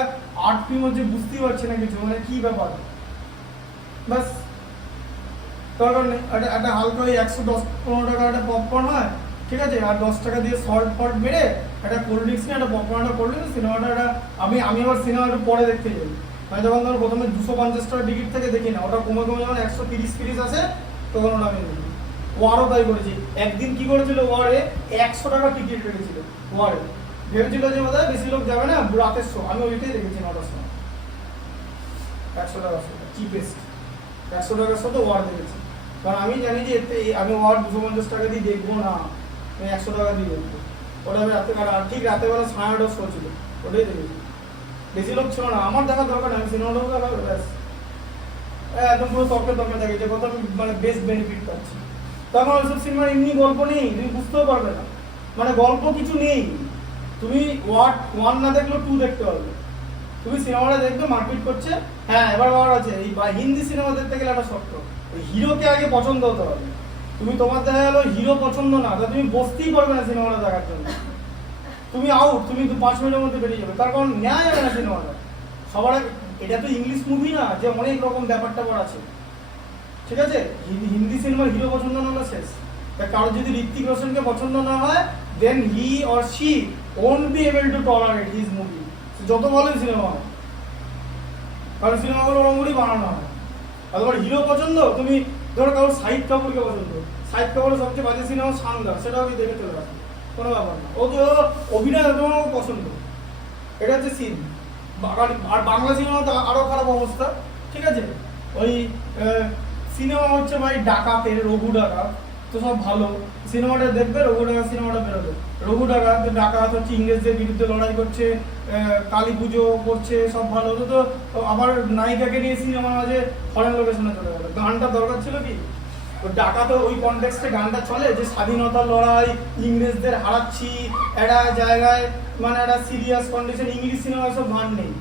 আর্ট ফিল্ম হচ্ছে, বুঝতেই পারছি না কিছু, মানে কি ব্যাপার, বাস দরকার নেই। একটা হালকা ওই 110-15 টাকার একটা পপকর্ন হয়, ঠিক আছে, আর 10 টাকা দিয়ে সল্ট ফল্ট মেরে একটা কোল্ড ড্রিঙ্কস নিয়ে একটা পপকর্নটা করলে সিনেমাটা একটা আমি আবার সিনেমা একটু পরে দেখতে যাই, মানে যখন ধরো প্রথমে 250 টাকা টিকিট থেকে দেখি না, ওটা কমে কমে যখন 130 আসে তখন ওটা আমি দেখি। ওয়ারও তাই করেছি, একদিন কি করেছিল, ওয়ারে 100 টাকা টিকিট কেটেছিল, ওয়ারে ভেবেছিল যে বোধহয় বেশি লোক যাবে না, রাতের শো, আমি ওইটাই দেখেছি 9টার সময়, 100 টাকা শো চিপেস্ট, 100 টাকার শো তো ওয়ার দেখেছি, কারণ আমি জানি যে এতে আমি ওয়ার 250 টাকা দিয়ে দেখবো না, আমি 100 টাকা দিয়ে দেখবো, ওটা আমি রাতে ঠিক রাতেবেলা 9:30 শো ছিল, ওটাই দেখেছি, বেশি লোক ছিল না, আমার দেখার দরকার নেই, আমি সিনেমাটাও দেখাবো ব্যাস, একদম পুরো তর্কের দরকার থাকে যে কত আমি মানে বেস্ট বেনিফিট পাচ্ছি। তখন ওইসব সিনেমার এমনি গল্প নেই, তুমি বুঝতেও পারবে না, মানে গল্প কিছু নেই, তুমি ওয়ান না দেখলেও 2 দেখতে পারবে, তুমি সিনেমাটা দেখবে মারপিট করছে, হ্যাঁ এবার ব্যাপার আছে, এই হিন্দি সিনেমা দেখতে গেলে একটা শর্ত, ওই হিরোকে আগে পছন্দ হতে হবে, তুমি তোমার দেখা গেলো হিরো পছন্দ না, তা তুমি বসতেই পারবে না সিনেমাটা দেখার জন্য, তুমি আউট, তুমি 5 মিনিটের মধ্যে বেরিয়ে যাবে, তার কারণ নেওয়া যাবে না সিনেমাটা সবার। এটা তো ইংলিশ মুভি না যে অনেক রকম ব্যাপারটা আছে, ঠিক আছে, হিন্দি সিনেমার হিরো পছন্দ না হলে শেষ। কারো যদি ঋত্বিক রোশনকে পছন্দ না হয়, then he or she won't be able to tolerate his movie, যত ভালো সিনেমা হয়, কারণ সিনেমাগুলো ওরকমই বানানো হয়। আর তোমার হিরো পছন্দ, তুমি ধরো কারো শাহিদ কাপুরকে পছন্দ, শাহিদ কাপুরের সবচেয়ে বাজে সিনেমা শানদার, সেটাও আমি দেখে চলে আসি, কোনো ব্যাপার না, ও তো অভিনয় তোমার পছন্দ, এটা হচ্ছে সিন। আর বাংলা সিনেমা তো আরো খারাপ অবস্থা, ঠিক আছে, ওই সিনেমা হচ্ছে ভাই ডাকাতের, রঘু ডাকাত, তো সব ভালো সিনেমাটা দেখবে, রঘু ডাকাত সিনেমাটা বেরোবে, রঘু ডাকাত হচ্ছে ইংরেজদের বিরুদ্ধে লড়াই করছে, কালী পুজো করছে, সব ভালো হতো, তো আবার নায়িকাকে নিয়ে সিনেমা মাঝে ফরেন লোকেশনে চলে গেল, গানটা দরকার ছিল কি, ডাকাত ওই কনটেক্সটে গানটা চলে যে স্বাধীনতার লড়াই, ইংরেজদের হারাচ্ছি একটা জায়গায়, মানে একটা সিরিয়াস কন্ডিশন, ইংলিশ সিনেমায় সব গান নেই,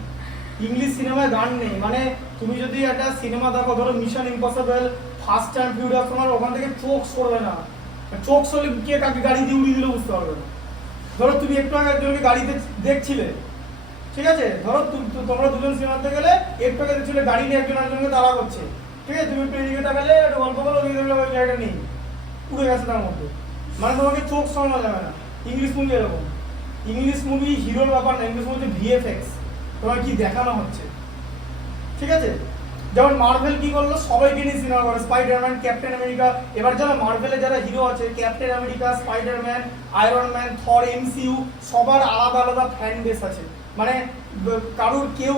ইংলিশ সিনেমায় গান নেই, মানে তুমি যদি একটা সিনেমা দেখো, ধরো mission impossible, first and furious, তোমার ওখান থেকে চোখ সরবে না, চোখ সরলে কে কাকে গাড়ি দিয়ে উড়িয়ে দিলে বুঝতে পারবে না। ধরো তুমি একটু আগে একজনকে গাড়িতে দেখছিলে, ঠিক আছে, ধরো তোমরা দুজন সিনেমাতে গেলে, একটু আগে দেখছিলে গাড়ি নিয়ে একজন একজনকে তাড়া করছে, ঠিক আছে, তুমি একটু এদিকে তাকালে একটা গল্প করো, ওই জায়গাটা নেই, উড়ে গেছে তার মধ্যে, মানে তোমাকে চোখ সরানো যাবে না। ইংলিশ মুভি এরকম, ইংলিশ মুভি হিরোর ব্যাপার না, ইংলিশ মুভি ভিএফএক্স, তোমার কি দেখানো হচ্ছে, ঠিক আছে, যেমন মার্ভেল কি করলো, সবাইকে নিয়ে সিনেমা করে, স্পাইডারম্যান, ক্যাপ্টেন আমেরিকা, এবার যারা মার্ভেলে যারা হিরো আছে, Captain America, Spiderman, Iron Man, Thor, MCU, সবার আলাদা আলাদা ফ্যান বেস আছে, মানে কারোর কেউ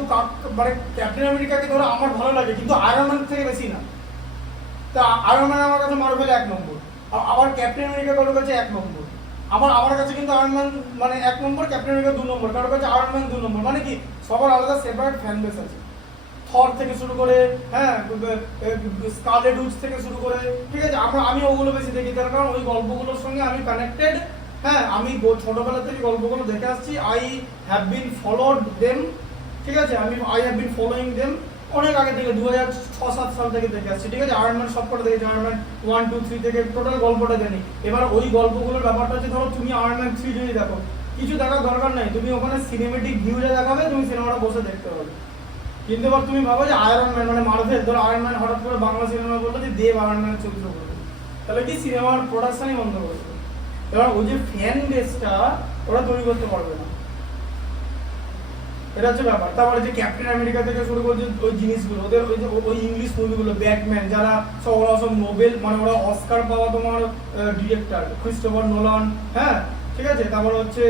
মানে ক্যাপ্টেন আমেরিকাকে ধরো আমার ভালো লাগে, কিন্তু আয়রন ম্যান থেকে বেশি না, তা আয়রন ম্যান আমার কাছে মার্ভেল 1 নম্বর, আবার ক্যাপ্টেন আমেরিকা কারোর কাছে 1 নম্বর, আমার কাছে কিন্তু আয়রন ম্যান মানে 1 নম্বর, ক্যাপ্টেন আমেরিকা 2 নম্বর, কারোর কাছে আয়রন ম্যান 2 নম্বর, মানে কি সবার আলাদা সেপারেট ফ্যান বেস আছে, থর থেকে শুরু করে, হ্যাঁ স্কারলেট উইচ থেকে শুরু করে, ঠিক আছে, আমি ওগুলো বেশি দেখি, তার কারণ ওই গল্পগুলোর সঙ্গে আমি কানেক্টেড, হ্যাঁ আমি ছোটবেলা থেকে গল্পগুলো দেখে আসছি, I have been followed them, ঠিক আছে, I have been following them অনেক আগে থেকে, 2006-7 সাল থেকে দেখে আসছি, ঠিক আছে, আয়রন ম্যান সবকটা দেখেছি, আয়রন ম্যান 1, 2, 3 থেকে টোটাল গল্পটা জানি। এবার ওই গল্পগুলোর ব্যাপারটা হচ্ছে, ধরো তুমি আয়রন ম্যান 3 যদি দেখো, কিছু দেখার দরকার নাই, তুমি ওখানে সিনেমেটিক ভিউটা দেখাবে, তুমি সিনেমাটা বসে দেখতে পাবে, কিন্তু এবার তুমি ভাবো যে আয়রন ম্যান মানে মার্ভেল, ধরো আয়রন ম্যান হঠাৎ করে বাংলা সিনেমা বললো যে দেব আয়রন ম্যানের চরিত্র করবে, তাহলে কি সিনেমার প্রোডাকশনই বন্ধ করে দেবে, এবার ওই যে ফ্যান বেসটা ওরা তৈরি করতে পারবে না, এটা হচ্ছে ব্যাপার। তারপরে যে ক্যাপ্টেন আমেরিকা থেকে শুরু করে ওই জিনিসগুলো, ওদের ওই যে ওই ইংলিশ মুভিগুলো, ব্যাটম্যান, যারা সব নোবেল মানে ওরা অস্কার পাওয়া তোমার ডিরেক্টর ক্রিস্টোফার নোলান, হ্যাঁ ঠিক আছে। তারপরে হচ্ছে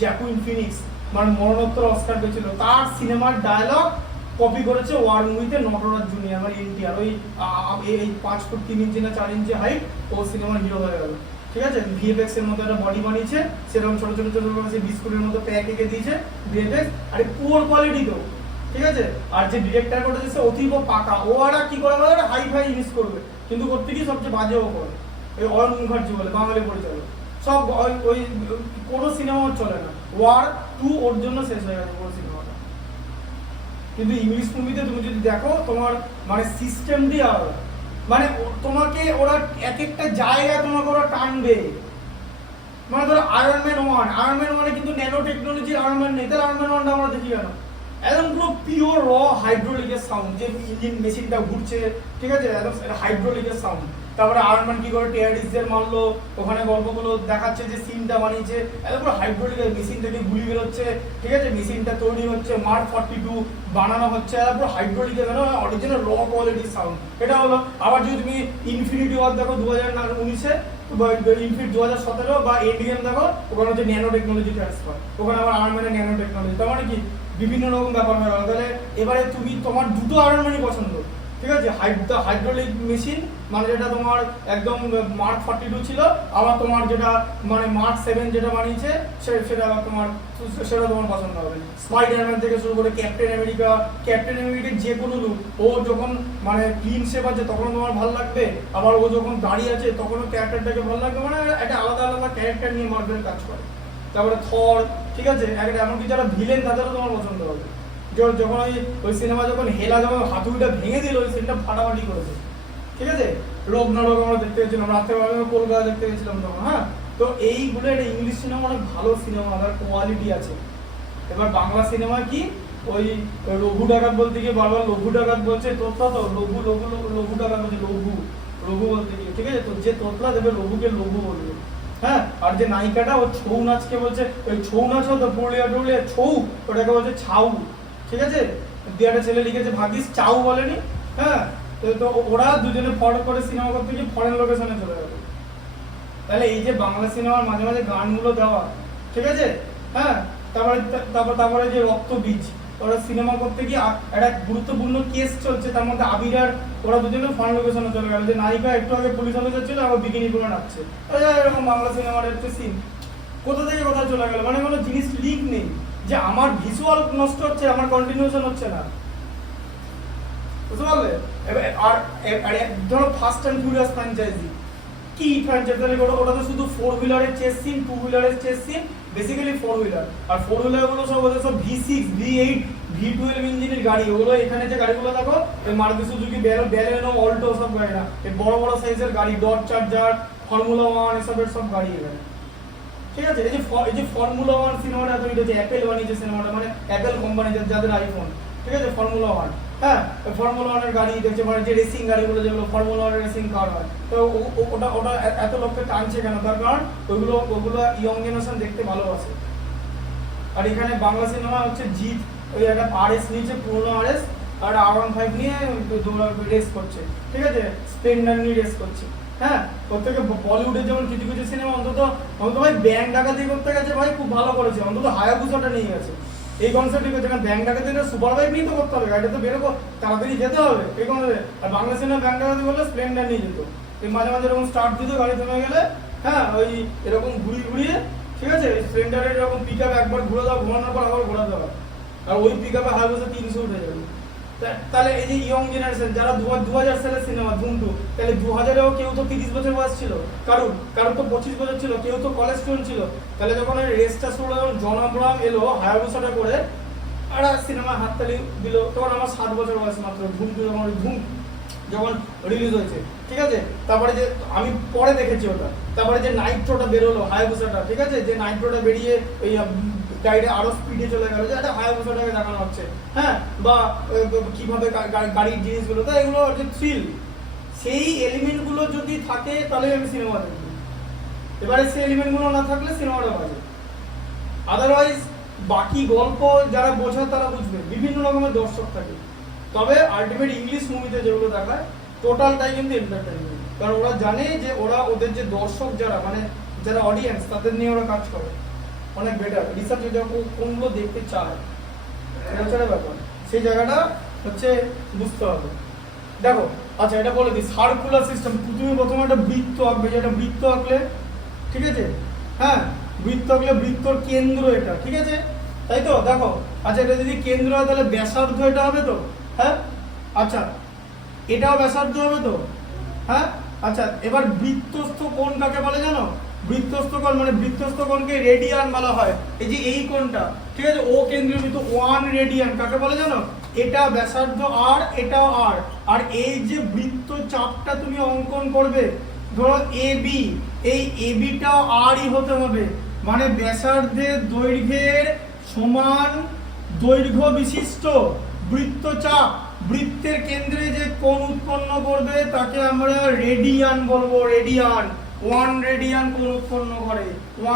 জ্যাকুইন ফিনিক্স মানে মরণোত্তর অস্কার পেয়েছিল, তার সিনেমার ডায়লগ কপি করেছে ওয়ার মুভিতে নটরাজ জুনিয়র মানে এনটিআর। ওই এই 5 ফুট 3 ইঞ্চি না 4 ইঞ্চি হাইট, ও সিনেমার হিরো হয়ে গেল, ঠিক আছে। ভিএফএক্স এর মতো একটা বডি বানিয়েছে, সেরকম ছোট ছোট ছোট বিস্কুটের মতো প্যাক এঁকে দিয়েছে ভিএফএক্স, আরে পুয়ার কোয়ালিটি তো, ঠিক আছে। আর যে ডিরেক্টর করেছে সে অতীব পাকা, ও আর কি করে বলে হাই ফাই ইউজ করবে, কিন্তু করতে গিয়ে সবচেয়ে বাজেও করে। ওই অয়ন মুখার্জি বলে বাঙালি পরিচালক, সব ওই কোনো সিনেমা চলে না। ওয়ার 2 ওর জন্য শেষ হয়ে গেছে পুরো সিনেমাটা। কিন্তু ইংলিশ মুভিতে তুমি যদি দেখো তোমার মানে সিস্টেম দিয়ে আলাদা, মানে তোমাকে ওরা এক একটা জায়গায় তোমাকে ওরা টানবে। মানে ধরো আয়রন ম্যান 1 কিন্তু ন্যানো টেকনোলজির আয়রন ম্যান নেই, তাহলে আয়রন ম্যান 1টা আমরা দেখি কেন? একদম পুরো পিওর র হাইড্রোলিকের সাউন্ড, যে ইঞ্জিন মেশিনটা ঘুরছে, ঠিক আছে, একদম হাইড্রোলিকের সাউন্ড। তারপরে আয়রন ম্যান কি করে টেরারিস্টদের মারলো, ওখানে গল্পগুলো দেখাচ্ছে, যে সিনটা বানিয়েছে একদম পুরো হাইড্রোলিকের, মেশিন থেকে গুলি বেরোচ্ছে, ঠিক আছে, মেশিনটা তৈরি হচ্ছে, মার্ক 42 বানানো হচ্ছে, পুরো হাইড্রোলিকের অরিজিনাল র কোয়ালিটির সাউন্ড। এটা হলো। আবার যদি তুমি ইনফিনিটি ওয়ার দেখো 2019-এ, ইনফিনিটি 2017 বা এন্ডগেম দেখো, ওখানে হচ্ছে ন্যানো টেকনোলজি ট্রান্সফার, ওখানে আবার আয়রন ম্যানের ন্যানো টেকনোলজি। তার মানে কি বিভিন্ন রকম ব্যাপার হয়ে গেল। তাহলে এবারে তুমি তোমার দুটো আয়রন ম্যানই পছন্দ, ঠিক আছে। হাইড্রোলিক মেশিন মানে যেটা তোমার একদম মার্ক 42 ছিল, আবার তোমার যেটা মানে মার্ক 7 যেটা বানিয়েছে সেটা আবার তোমার পছন্দ হবে। স্পাইডারম্যান থেকে শুরু করে ক্যাপ্টেন আমেরিকার যে কোনো লুক, ও যখন মানে ক্লিন শেপ আছে তখন তোমার ভালো লাগবে, আবার ও যখন দাঁড়িয়ে আছে তখনও ক্যারেক্টারটাকে ভালো লাগবে। মানে একটা আলাদা আলাদা ক্যারেক্টার নিয়ে মার্ভেল কাজ করে। তারপরে থর, ঠিক আছে, এমনকি যারা ভিলেন তাদেরও তোমার পছন্দ হবে। যখন ওই সিনেমা যখন হেলা যখন হাতুড়িটা ভেঙে দিল, ওই সিনটা ফাটাফাটি করেছে, ঠিক আছে। রোগ নাটক আমরা দেখতে গেছিলাম, রাত্রেবেলা কলকাতা দেখতে গেছিলাম তখন, হ্যাঁ। তো এইগুলো একটা ইংলিশ সিনেমা অনেক ভালো সিনেমা, তার কোয়ালিটি আছে। এবার বাংলা সিনেমা কি ওই লঘু ডাকাত বলতে গিয়ে বারবার লঘু ডাকাত বলছে, তোতলা তো লঘু লঘু লঘু ডাকাত বলছে, লঘু বলতে গিয়ে, ঠিক আছে। তো যে তোতলা দেবে লঘুকে লঘু বলবে, হ্যাঁ। আর যে নায়িকাটা ও ছৌ নাচকে বলছে, ওই ছৌ নাচ হতো পুরুলিয়া টুরুলিয়া ছৌ, ওটাকে বলছে ছাউ, ঠিক আছে। একটা ছেলে লিখেছে ভাগিস চাউ বলেনি, হ্যাঁ। তো ওরা দুজনে ফটো করে সিনেমা করতে গিয়ে ফরেন লোকেশনে চলে গেল। তাহলে এই যে বাংলা সিনেমার মাঝে মাঝে গানগুলো দেওয়া, ঠিক আছে, হ্যাঁ। তারপরে যে রক্ত বীজ, ওরা সিনেমা করতে গিয়ে একটা গুরুত্বপূর্ণ কেস চলছে, তার মধ্যে আবির আর ওরা দুজনে ফরেন লোকেশনে চলে গেল, যে নায়িকা একটু আগে পুলিশ অফিসার ছিল, আবার বিকিনি করে নাচছে। এরকম বাংলা সিনেমার একটা সিন কোথা থেকে কোথায় চলে গেল, মানে কোনো জিনিস লিঙ্ক নেই, যে আমার ভিজুয়াল নষ্ট হচ্ছে, আমার কন্টিনিউশন হচ্ছে না, বুঝতে পারলে। আর ধরো ফাস্ট অ্যান্ড ফিউরিয়াস ফ্র্যাঞ্চাইজি, কি ফ্র্যাঞ্চাইজি, ওটা তো শুধু 4 হুইলারের চেস সিন, 2 হুইলারের চেস সিন, বেসিক্যালি 4 হুইলার। আর 4 হুইলার গুলো সব ওদের সব V6 V8 V12 ইঞ্জিনের গাড়ি। ওগুলো এখানে যে গাড়িগুলো দেখো, মারুতি সুজুকি ব্যালেনো অল্টো সব গাড়ি না, এই বড় বড় সাইজের গাড়ি, ডট চার্জার, ফর্মুলা 1 এসবের সব গাড়ি এখানে, ঠিক আছে। এই যে ফর্মুলা 1 সিনেমাটা তৈরি হয়েছে, অ্যাপেল বানিয়েছে সিনেমাটা, মানে অ্যাপেল কোম্পানি যাদের আইফোন, ঠিক আছে, ফর্মুলা 1, হ্যাঁ। ফর্মুলা 1 এর গাড়ি দেখছে, মানে যে রেসিং গাড়িগুলো যেগুলো ফর্মুলা 1 এর রেসিং কার হয়, তো ওটা এত লোককে টানছে কেন? তার কারণ ওগুলো ইয়ং জেনারেশন দেখতে ভালোবাসে। আর এখানে বাংলা সিনেমা হচ্ছে জিৎ ওই একটা RS নিয়েছে, পুরোনো RS, আর R15 নিয়ে রেস করছে, ঠিক আছে, স্প্লেন্ডার নিয়ে রেস করছে, হ্যাঁ। প্রত্যেকে বলিউডের যেমন কিছু কিছু সিনেমা অন্তত ভাই ব্যাংক ডাকাতি করতে গেছে, ভাই খুব ভালো করেছে, অন্তত হায়াবুসাটা নিয়ে গেছে। এই কনসেপ্ট ঠিক আছে, কারণ ব্যাংক ডাকাতি সুপার বাইক নিয়ে তো করতে হবে, গাড়িটা তো বেরোবো, তাড়াতাড়ি যেতে হবে, এই কনসেপ্ট। আর বাংলা সিনেমা ব্যাংক ডাকাতি বললে স্প্লেন্ডার নিয়ে যেত, এই মাঝে মাঝে এরকম স্টার্ট দিত, গাড়ি থেমে গেলে, হ্যাঁ, ওই এরকম ঘুরিয়ে, ঠিক আছে, স্প্লেন্ডারের এরকম পিক আপ একবার ঘুরে দাও, ঘোরানোর পর আবার ঘোরাতে হবে, আর ওই পিক আপে হায়াবুসা 300 উঠে যাবে। তাহলে এই যে ইয়ং জেনারেশন যারা 2000 সালের সিনেমা ধুমটু, তাহলে 2000-এও কেউ তো 30 বছর বয়স ছিল, কারোর তো 25 বছর ছিল, কেউ তো কলেজ স্টুডেন্ট ছিল। তাহলে যখন ওই রেসটা শুরু হলো, জন আব্রাহাম এলো হায়াবুসাটা করে, আর সিনেমা হাততালি দিল, তখন আমার 7 বছর বয়স মাত্র, ধুমটু যখন রিলিজ হয়েছে, ঠিক আছে। তারপরে যে আমি পরে দেখেছি ওটা, তারপরে যে নাইট্রোটা বেরোলো হায়াবুসাটা, ঠিক আছে, যে নাইট্রোটা বেরিয়ে ওই গাড়িটা আরো স্পিডে চলে গেল, যে একটা হায়াবুসাটাকে দেখানো হচ্ছে, হ্যাঁ, বা কিভাবে গাড়ির জিনিসগুলো, তো এগুলো হচ্ছে থ্রিল। সেই এলিমেন্টগুলো যদি থাকে তাহলে আমি সিনেমা দেখব। এবারে সেই এলিমেন্টগুলো না থাকলে সিনেমাটা বাজে। আদারওয়াইজ বাকি গল্প যারা বোঝে তারা বুঝবে, বিভিন্ন রকমের দর্শক থাকে, তবে আলটিমেট ইংলিশ মুভিতে যেগুলো দেখায় টোটালটাই কিন্তু এন্টারটেইনমেন্ট, কারণ ওরা জানে যে ওরা ওদের যে দর্শক যারা মানে যারা অডিয়েন্স তাদের নিয়ে ওরা কাজ করে অনেক বেটার রিসার্চ কোনগুলো দেখতে চায়, এটা হচ্ছে ব্যাপার, সেই জায়গাটা হচ্ছে বুঝতে হবে। দেখো আচ্ছা এটা বলে দিই, সার্কুলার সিস্টেম, তুমি প্রথমে একটা বৃত্ত আঁকবে, যেটা বৃত্ত আঁকলে ঠিক আছে, হ্যাঁ বৃত্ত আঁকলে বৃত্তর কেন্দ্র এটা, ঠিক আছে তাই তো। দেখো আচ্ছা এটা যদি কেন্দ্র হয় তাহলে ব্যাসার্ধ এটা হবে তো, হ্যাঁ আচ্ছা এটাও ব্যাসার্ধ হবে তো, হ্যাঁ আচ্ছা এবার বৃত্তস্থ কোণ কাকে বলে জানো? বৃত্তস্থ কোণ মানে বৃত্তস্থ কোণকে রেডিয়ান বলা হয়, এই যে এই কোণটা ঠিক আছে, ও কেন্দ্রীয় বৃত্ত 1 রেডিয়ান কাকে বলে জানো? এটা ব্যাসার্ধ আর এটাও আর, আর এই যে বৃত্ত চাপটা তুমি অঙ্কন করবে ধরো এবি, এই এবিটাও আরই হতে হবে, মানে ব্যাসার্ধের দৈর্ঘ্যের সমান দৈর্ঘ্য বিশিষ্ট বৃত্তচাপ বৃত্তের কেন্দ্রে যে কোণ উৎপন্ন করবে তাকে আমরা রেডিয়ান বলবো, রেডিয়ান 1 রেডিয়ান কোণ উৎপন্ন করে,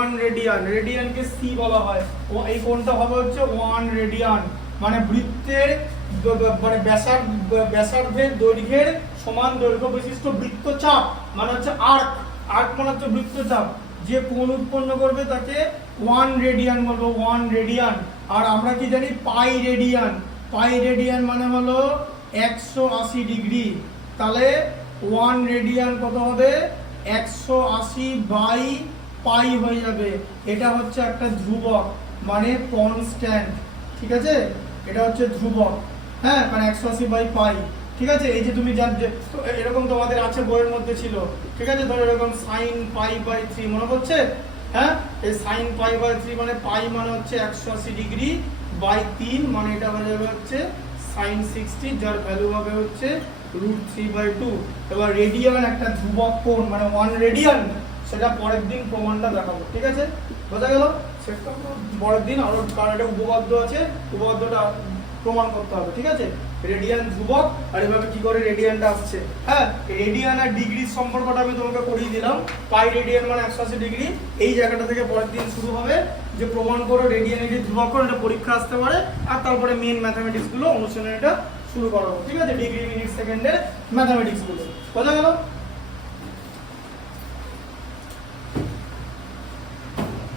1 রেডিয়ান, রেডিয়ানকে সি বলা হয়, ও এই কোণটা হবে হচ্ছে 1 রেডিয়ান, মানে বৃত্তের মানে ব্যাসার্ধের দৈর্ঘ্যের সমান দৈর্ঘ্য বিশিষ্ট বৃত্তচাপ মানে হচ্ছে আর্ক, আর্ক মানে হচ্ছে বৃত্তচাপ, যে কোণ উৎপন্ন করবে তাকে 1 রেডিয়ান বলবো, 1 রেডিয়ান। আর আমরা কি জানি পাই রেডিয়ান, পাই রেডিয়ান মানে হলো 180 ডিগ্রি, তাহলে 1 রেডিয়ান কত হবে? 180 বাই পাই হয়ে যাবে, এটা হচ্ছে একটা ধ্রুবক মানে কনস্ট্যান্ট, ঠিক আছে এটা হচ্ছে ধ্রুবক, হ্যাঁ কারণ 180 বাই পাই, ঠিক আছে। এই যে তুমি জানতে এরকম তোমাদের আছে বইয়ের মধ্যে ছিল, ঠিক আছে, ধরো এরকম সাইন পাই বাই 3 মনে পড়ছে, হ্যাঁ এই সাইন পাই বাই 3 মানে পাই মানে হচ্ছে 180 ডিগ্রি বাই 3 মানে এটা হয়ে যাবে হচ্ছে সাইন 60, যার ভ্যালু হবে হচ্ছে √3/2। এবার রেডিয়ান একটা ধ্রুবক কোণ মানে 1 রেডিয়ান, সেটা পরের দিন প্রমাণটা দেখাবো, ঠিক আছে বোঝা গেল, সেটা পরের দিন আরো, কারণ এটা উপপাদ্য আছে, উপপাদ্যটা প্রমাণ করতে হবে, ঠিক আছে। রেডিয়ান ধ্রুবক, আর এভাবে কি করে রেডিয়ানটা আসছে, হ্যাঁ রেডিয়ান আর ডিগ্রির সম্পর্কটা আমি তোমাকে করিয়ে দিলাম, পাই রেডিয়ান মানে 180 ডিগ্রি, এই জায়গাটা থেকে পরের দিন শুরু হবে যে প্রমাণ করো রেডিয়ান এটি ধ্রুবক কোণ, এটা পরীক্ষা আসতে পারে, আর তারপরে মেন ম্যাথমেটিক্স গুলো অনুশীলন এটা শুরু করাবো, ঠিক আছে, ডিগ্রি মিনিট সেকেন্ডের ম্যাথমেটিক্স গুলো, বোঝা গেল।